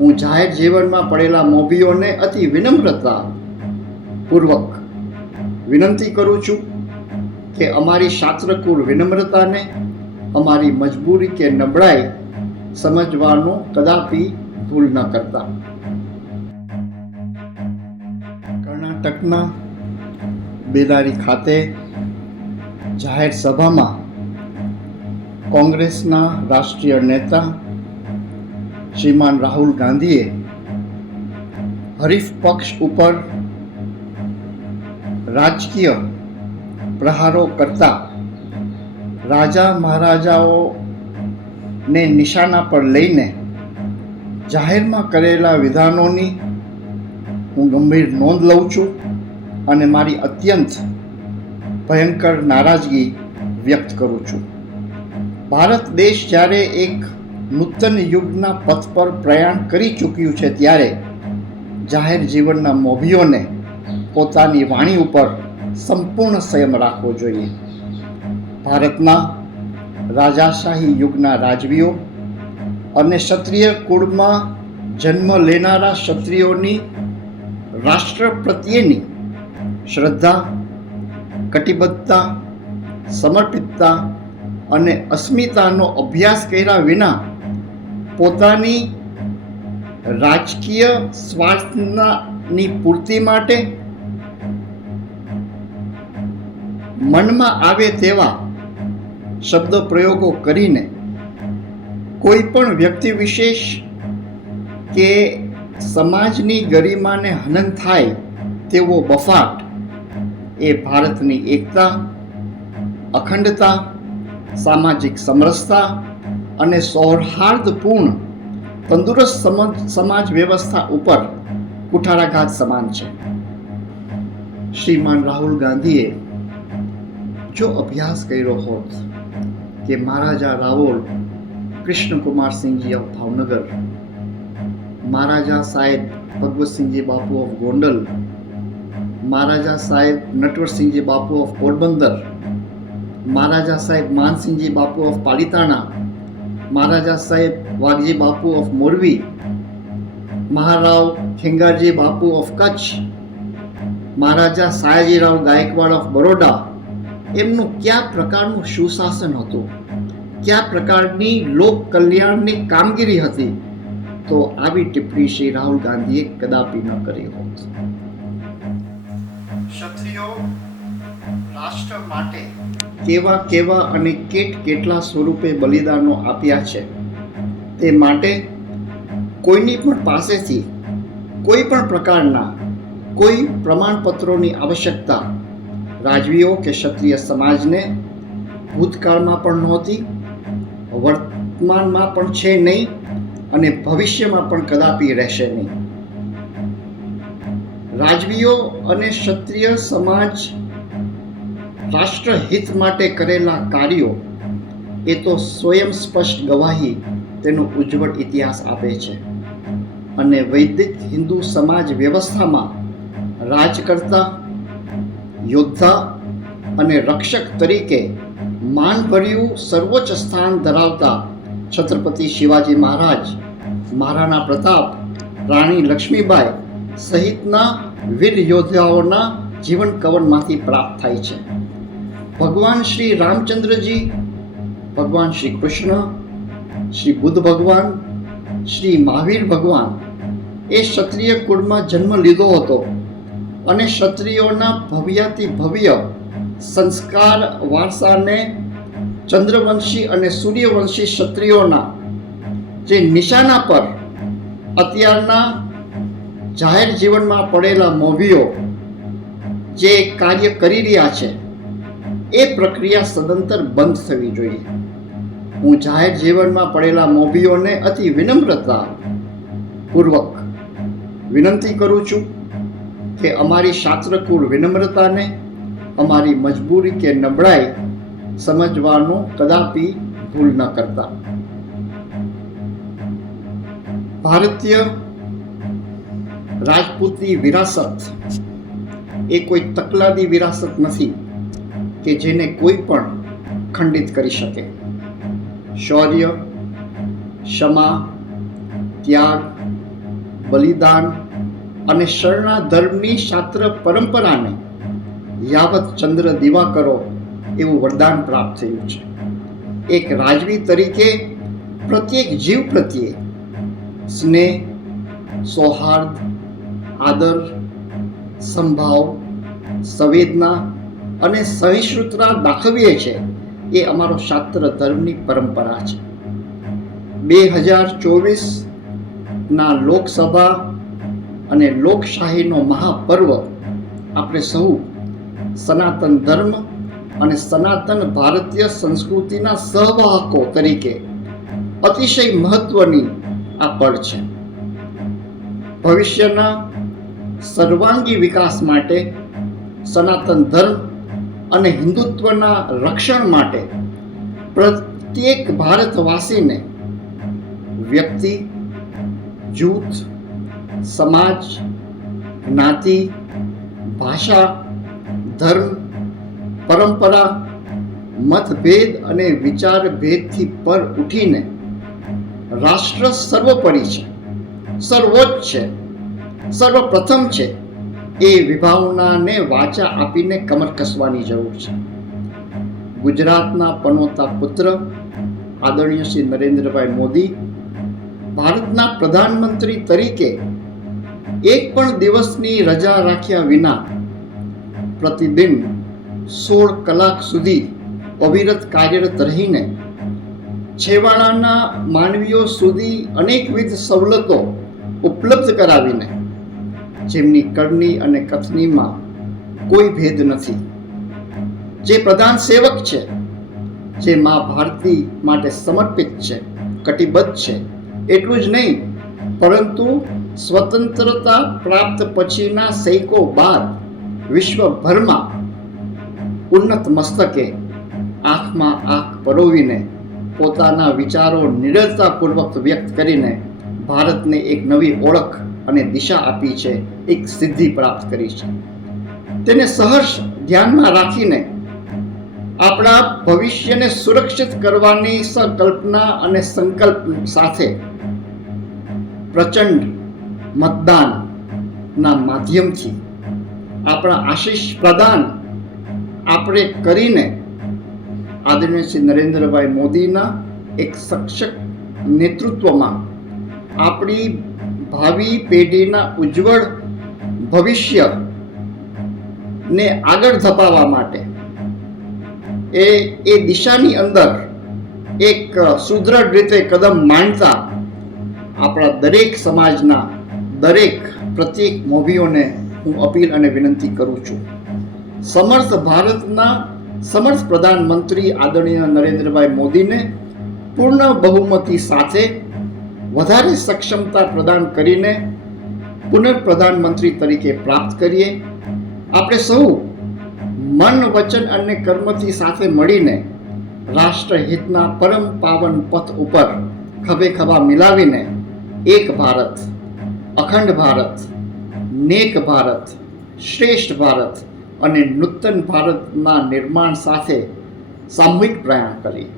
હું જાહેર જીવનમાં પડેલા મોભીઓને અતિ વિનમ્રતા પૂર્વક વિનંતી કરું છું કે અમારી શાસ્ત્રકુળ વિનમ્રતાને અમારી મજબૂરી કે નબળાઈ સમજવાનો કદાપી ભૂલ ન કરતા. કર્ણાટકના બેલારી ખાતે જાહેર સભામાં કોંગ્રેસના રાષ્ટ્રીય નેતા શ્રીમાન રાહુલ ગાંધીએ હરીફ પક્ષ ઉપર રાજકીય પ્રહારો કરતા રાજા મહારાજાઓને નિશાના પર લઈને જાહેરમાં કરેલા વિધાનોની હું ગંભીર નોંધ લઉં છું અને મારી અત્યંત ભયંકર નારાજગી વ્યક્ત કરું છું. ભારત દેશ જ્યારે એક નૂતન યુગના પથ પર પ્રયાણ કરી ચૂક્યું છે ત્યારે જાહેર જીવનના મોભીઓને પોતાની વાણી ઉપર સંપૂર્ણ સંયમ રાખવો જોઈએ. ભારતના રાજાશાહી યુગના રાજવીઓ અને ક્ષત્રિય કુળમાં જન્મ લેનારા ક્ષત્રિયોની રાષ્ટ્ર પ્રત્યેની શ્રદ્ધા, કટિબદ્ધતા, સમર્પિતતા અને અસ્મિતાનો અભ્યાસ કર્યા વિના પોતાની રાજકીય સ્વાર્થની પૂર્તિ માટે મનમાં આવે તેવા શબ્દ પ્રયોગો કરીને કોઈ પણ વ્યક્તિ વિશેષ કે સમાજની ગરિમાને હનન થાય તેવો બફાટ એ ભારતની એકતા, અખંડતા, સામાજિક સમરસતા અને સૌહાર્દપૂર્ણ તંદુરસ્ત સમાજ વ્યવસ્થા ઉપર કુઠારાઘાત સમાન છે. શ્રીમાન રાહુલ ગાંધીએ જો અભ્યાસ કર્યો હોત કે મહારાજા રાવોલ કૃષ્ણકુમારસિંહજી ઓફ ભાવનગર, મહારાજા સાહેબ ભગવતસિંહજી બાપુ ઓફ ગોંડલ, મહારાજા સાહેબ નટવરસિંહજી બાપુ ઓફ પોરબંદર, મહારાજા સાહેબ માનસિંહજી બાપુ ઓફ પાલિતાણા, મહારાજા સાહેબ વાઘજી બાપુ of Morbi, Maharao Khengarji Bapu of Kutch, Maharaja Sayajirao Gaekwad of Baroda, એમનું કયા પ્રકારનું સુશાસન હતું, કયા પ્રકારની લોક કલ્યાણની કામગીરી હતી, તો આવી ટિપ્પણી શ્રી રાહુલ ગાંધીએ કદાપી ન કરી હોત. ક્ષત્રિયો રાષ્ટ્ર માટે કેવા અને કેટલા સ્વરૂપે બલિદાનો આપ્યા છે તે માટે કોઈની પણ પાસેથી કોઈ પણ પ્રકારના કોઈ પ્રમાણપત્રોની આવશ્યકતા રાજવીઓ કે ક્ષત્રિય સમાજને ભૂતકાળમાં પણ નહોતી, વર્તમાનમાં પણ છે નહીં અને ભવિષ્યમાં પણ કદાપી રહેશે નહીં. રાજવીઓ અને ક્ષત્રિય સમાજ રાષ્ટ્રહિત માટે કરેલા કાર્યો એ તો સ્વયં સ્પષ્ટ ગવાહી તેનો ઉજ્જવળ ઇતિહાસ આપે છે અને વૈદિક હિન્દુ સમાજ વ્યવસ્થામાં રાજકર્તા, યોદ્ધા અને રક્ષક તરીકે માનભર્યું સર્વોચ્ચ સ્થાન ધરાવતા છત્રપતિ શિવાજી મહારાજ, મહારાણા પ્રતાપ, રાણી લક્ષ્મીબાઈ સહિતના વીર યોદ્ધાઓના જીવન કવનમાંથી પ્રાપ્ત થાય છે. ભગવાન શ્રી રામચંદ્રજી, ભગવાન શ્રી કૃષ્ણ, શ્રી બુદ્ધ ભગવાન, શ્રી મહાવીર ભગવાન એ ક્ષત્રિય કુળમાં જન્મ લીધો હતો અને ક્ષત્રિયોના ભવ્યાતિ ભવ્ય સંસ્કાર વારસાને ચંદ્રવંશી અને સૂર્યવંશી ક્ષત્રિયોના જે નિશાના પર અત્યારના જાહેર જીવનમાં પડેલા મોભીઓ જે કાર્ય કરી રહ્યા છે એ પ્રક્રિયા સદંતર બંધ થવી જોઈએ. હું જાહેર જીવનમાં પડેલા મોભીઓને અતિ વિનમ્રતા પૂર્વક વિનંતી કરું છું કે અમારી શાસ્ત્રકુળ વિનમ્રતાને અમારી મજબૂરી કે નબળાઈ સમજવાનો કદાપી ભૂલ ન કરતા. ભારતીય રાજપૂતની વિરાસત એ કોઈ તકલાદી વિરાસત નથી કે જેને કોઈ પણ ખંડિત કરી શકે. શૌર્ય, ક્ષમા, ત્યાગ, બલિદાન અને શરણા ધર્મની શાસ્ત્ર પરંપરાને યાવત ચંદ્ર દીવા કરો એવું વરદાન પ્રાપ્ત થયું છે. એક રાજવી તરીકે પ્રત્યેક જીવ પ્રત્યે સ્નેહ, સૌહાર્દ, આદર, સંભાવ, સંવેદના અને સહિષ્ણુતા દાખવીએ છે એ અમારો શાસ્ત્ર ધર્મની પરંપરા છે. 2024ના લોકસભા અને લોકશાહીનો મહાપર્વ આપણે સૌ સનાતન ધર્મ અને સનાતન ભારતીય સંસ્કૃતિના સહવાહકો તરીકે અતિશય મહત્વની આ પળ છે. ભવિષ્યના સર્વાંગી વિકાસ માટે, સનાતન ધર્મ અને હિન્દુત્વના રક્ષણ માટે પ્રત્યેક ભારતવાસીને વ્યક્તિ, જૂથ, સમાજ, જ્ઞાતિ, ભાષા, ધર્મ, પરંપરા, મતભેદ અને વિચારભેદથી પર ઉઠીને રાષ્ટ્ર સર્વોપરી છે, સર્વોચ્ચ છે, સર્વપ્રથમ છે એ વિભાવનાને વાચા આપીને કમર કસવાની જરૂર છે. ગુજરાતના પનોતા પુત્ર આદરણીય શ્રી નરેન્દ્રભાઈ મોદી ભારતના પ્રધાનમંત્રી તરીકે એક પણ દિવસની રજા રાખ્યા વિના પ્રતિદિન 16 કલાક સુધી અવિરત કાર્યરત રહીને છેવાડાના માનવીઓ સુધી અનેકવિધ સવલતો ઉપલબ્ધ કરાવીને જેમની કરણી અને કથનીમાં કોઈ ભેદ નથી, જે પ્રધાન સેવક છે, જે મા ભારતી માટે સમર્પિત છે, કટિબદ્ધ છે, એટલું જ નહીં પરંતુ સ્વતંત્રતા પ્રાપ્ત પછીના સૈકો બાદ વિશ્વભરમાં ઉન્નત મસ્તકે આંખમાં આંખ પરોવીને પોતાના વિચારો નિડરતાપૂર્વક વ્યક્ત કરીને ભારતને એક નવી ઓળખ અને દિશા આપી છે, એક સિદ્ધિ પ્રાપ્ત કરી છે. તેને સહર્ષ ધ્યાનમાં રાખીને આપણા ભવિષ્યને સુરક્ષિત કરવાની સંકલ્પના અને સંકલ્પ સાથે પ્રચંડ મતદાનના માધ્યમથી આપણા આશીષ પ્રદાન આપણે કરીને આદરણીય શ્રી નરેન્દ્રભાઈ મોદીના એક સક્ષમ નેતૃત્વમાં આપણી ભાવિ પેઢીના ઉજ્જવળ ભવિષ્યને આગળ ધપાવવા માટે એ દિશાની અંદર એક સુદૃઢ રીતે કદમ માંડતા આપણા દરેક સમાજના પ્રત્યેક મોભીઓને હું અપીલ અને વિનંતી કરું છું. સમર્થ ભારતના સમર્થ પ્રધાનમંત્રી આદરણીય નરેન્દ્રભાઈ મોદીને પૂર્ણ બહુમતી સાથે વધારે સક્ષમતા પ્રદાન કરીને પુનઃપ્રધાનમંત્રી તરીકે પ્રાપ્ત કરીએ. આપણે સૌ મન, વચન અને કર્મથી સાથે મળીને રાષ્ટ્રહિતના પરમ પાવન પથ ઉપર ખભે ખભા મિલાવીને એક ભારત, અખંડ ભારત, નેક ભારત, શ્રેષ્ઠ ભારત અને નૂતન ભારતના નિર્માણ સાથે સામૂહિક પ્રયાણ કરીએ.